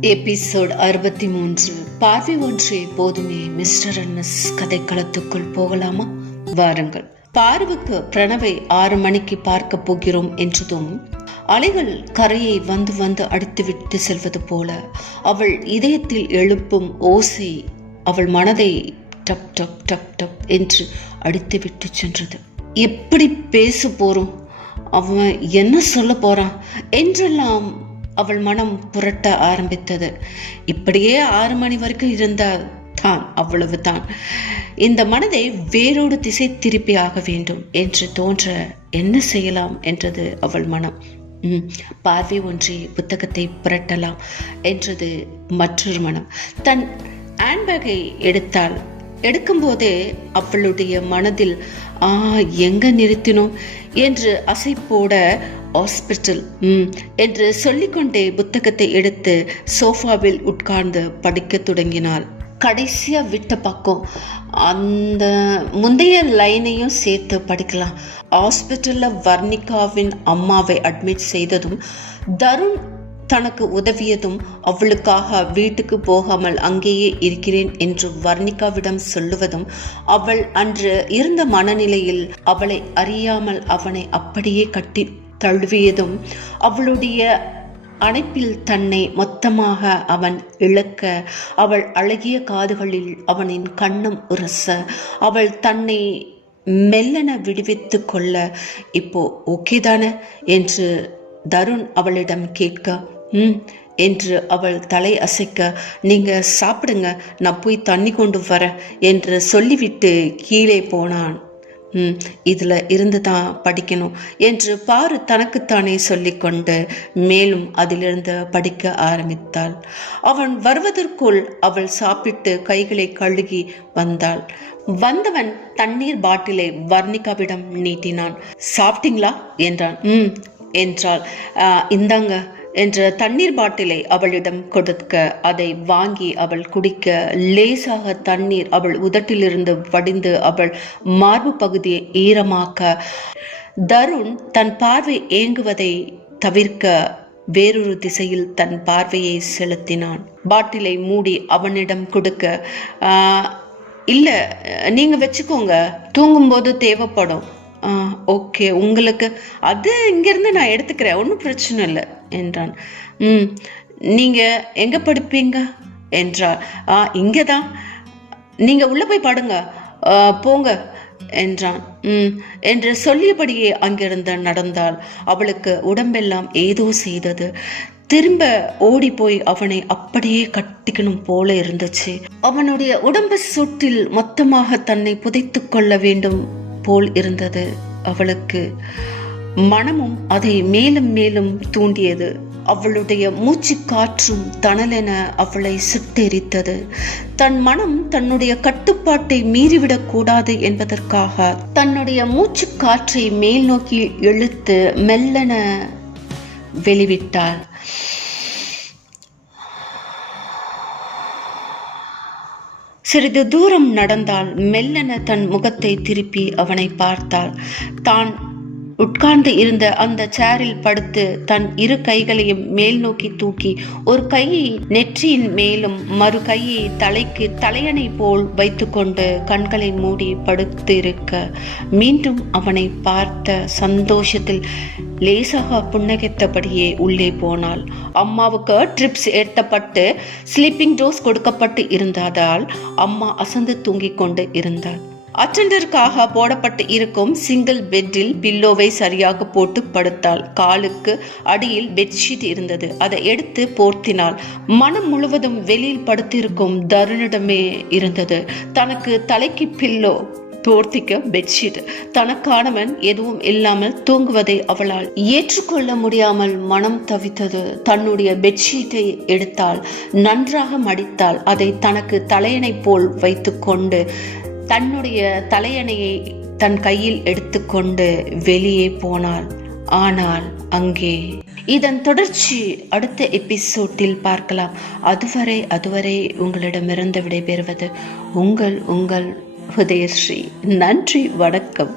Episode அறுபத்தி மூன்று. பார்வை ஒன்றே போதுமே மிஸ்டர் அன்னஸ். கதைக்களத்துக்குள் போகலாமா? வாருங்கள். பார்வுக்கு பிரணவை ஆறு மணிக்கு பார்க்க போகிறோம் என்றதும் அலைகள் கரையை வந்து வந்து அடித்துவிட்டு செல்வது போல அவள் இதயத்தில் எழுப்பும் ஓசை அவள் மனதை டப் டப் டப் டப் என்று அடித்துவிட்டு சென்றது. எப்படி பேச போறோம்? அவன் என்ன சொல்ல போறான்? என்றெல்லாம் அவள் மனம் புரட்ட ஆரம்பித்தது. இப்படியே ஆறு மணி வரைக்கும் இருந்தால் தான் அவ்வளவுதான் இந்த மனதை வேறோடு திசை திருப்பி ஆக வேண்டும் என்று தோன்ற என்ன செய்யலாம் என்றது அவள் மனம். ம், பார்வை ஒன்றி புத்தகத்தை புரட்டலாம் என்றது மற்றொரு மனம். தன் ஹேண்ட்பேக்கை எடுத்தால் எடுக்கும்போதே அவளுடைய மனதில் ஆ எங்க நிறுத்தினோம்? என்று அசைப்போட ஹாஸ்பிட்டல் ம் என்று சொல்லிக்கொண்டே புத்தகத்தை எடுத்து சோஃபாவில் உட்கார்ந்து படிக்கத் தொடங்கினாள். கடைசியாக விட்ட பக்கம் அந்த முந்தைய லைனையும் சேர்த்து படிக்கலாம். ஹாஸ்பிட்டலில் வர்ணிகாவின் அம்மாவை அட்மிட் செய்ததும் தருண் தனக்கு உதவியதும் அவளுக்காக வீட்டுக்கு போகாமல் அங்கேயே இருக்கிறேன் என்று வர்ணிகாவிடம் சொல்லுவதும் அவள் அன்று இருந்த மனநிலையில் அவளை அறியாமல் அவனை அப்படியே கட்டி தழுவியதும் அவளுடைய அணைப்பில் தன்னை மொத்தமாக அவன் இழக்க அவள் அழகிய காதுகளில் அவனின் கண்ணம் உரச அவள் தன்னை மெல்லன விடுவித்து கொள்ள இப்போ ஓகே தானே? என்று தருண் அவளிடம் கேட்க ம் என்று அவள் தலை அசைக்க நீங்க சாப்பிடுங்க நான் போய் தண்ணி கொண்டு வரேன் என்று சொல்லிவிட்டு கீழே போனான். ம் இதில் இருந்து தான் படிக்கணும் என்று பாரு தனக்குத்தானே சொல்லிக்கொண்டு மேலும் அதிலிருந்து படிக்க ஆரம்பித்தாள். அவன் வருவதற்குள் அவள் சாப்பிட்டு கைகளை கழுகி வந்தாள். வந்தவன் தண்ணீர் பாட்டிலை வர்ணிகாவிடம் நீட்டினான். சாப்பிட்டீங்களா? என்றான். ம் என்றாள். இந்தாங்க என்ற தண்ணீர் பாட்டிலை அவளிடம் கொடுக்க அதை வாங்கி அவள் குடிக்க லேசாக தண்ணீர் அவள் உதட்டிலிருந்து வடிந்து அவள் மார்பு பகுதியை ஈரமாக்க தருண் தன் பார்வை ஏங்குவதை தவிர்க்க வேறொரு திசையில் தன் பார்வையை செலுத்தினான். பாட்டிலை மூடி அவனிடம் கொடுக்க இல்லை நீங்கள் வச்சுக்கோங்க தூங்கும்போது தேவைப்படும். ஆ ஓகே உங்களுக்கு அது இங்கேருந்து நான் எடுத்துக்கிறேன். ஒன்றும் பிரச்சனை இல்லை என்றான். ம் நீங்கள் எங்கே படிப்பீங்க? என்றார் ஆ இங்கே தான் நீங்கள் உள்ளே போய் படுங்க. போங்க என்றான். ம் என்று சொல்லியபடியே அங்கிருந்து நடந்தாள். அவளுக்கு உடம்பெல்லாம் ஏதோ செய்தது. திரும்ப ஓடி போய் அவனை அப்படியே கட்டிக்கணும் போல இருந்துச்சு. அவனுடைய உடம்பு சுட்டில் மொத்தமாக தன்னை புதைத்து கொள்ள வேண்டும் போல் இருந்தது அவளுக்கு. மனமும் அதை மேலும் மேலும் தூண்டியது. அவளுடைய மூச்சு காற்றும் தணலென அவளை சுட்டெரித்தது தன் மனம் தன்னுடைய கட்டுப்பாட்டை மீறிவிடக் கூடாது என்பதற்காக தன்னுடைய மூச்சு காற்றை மேல் நோக்கி இழுத்து மெல்லென வெளிவிட்டாள். சிறிது தூரம் நடந்தால் மெல்லன தன் முகத்தை திருப்பி அவனை பார்த்தாள். தான் உட்கார்ந்து இருந்த அந்த சேரில் படுத்து தன் இரு கைகளையும் மேல் நோக்கி தூக்கி ஒரு கையை நெற்றியின் மேலும் மறு கையை தலைக்கு தலையணை போல் வைத்துக்கொண்டு கண்களை மூடி படுத்திருக்க மீண்டும் அவனை பார்த்த சந்தோஷத்தில் லேசாக புன்னகைத்தபடியே உள்ளே போனாள். அம்மாவுக்கு ட்ரிப்ஸ் ஏற்றப்பட்டு ஸ்லீப்பிங் டோஸ் கொடுக்கப்பட்டு இருந்ததால் அம்மா அசந்து தூங்கிக் கொண்டு இருந்தாள் அட்டண்டருக்காக போடப்பட்டு இருக்கும் சிங்கிள் பெட்டில் பில்லோவை சரியாக போட்டு படுத்தாள். காலுக்கு அடியில் பெட்ஷீட் இருந்தது. அதை எடுத்து போர்த்தினாள். மனம் முழுவதும் வெளியில் படுத்திருக்கும் தருணிடமே இருந்தது. தனக்கு தலைக்கு பில்லோ போர்த்திக்க பெட்ஷீட். தனக்கானவன் எதுவும் இல்லாமல் தூங்குவதை அவளால் ஏற்றுக்கொள்ள முடியாமல் மனம் தவித்தது. தன்னுடைய பெட்ஷீட்டை எடுத்தாள். நன்றாக மடித்தாள். அதை தனக்கு தலையணை போல் வைத்துக்கொண்டு தன்னுடைய தலையணையை தன் கையில் எடுத்துக்கொண்டு வெளியே போனாள். ஆனால் அங்கே இதன் தொடர்ச்சி அடுத்த எபிசோட்டில் பார்க்கலாம். அதுவரை அதுவரை உங்களிடமிருந்து விடைபெறுவது உங்கள் உங்கள் உதயஸ்ரீ. நன்றி வணக்கம்.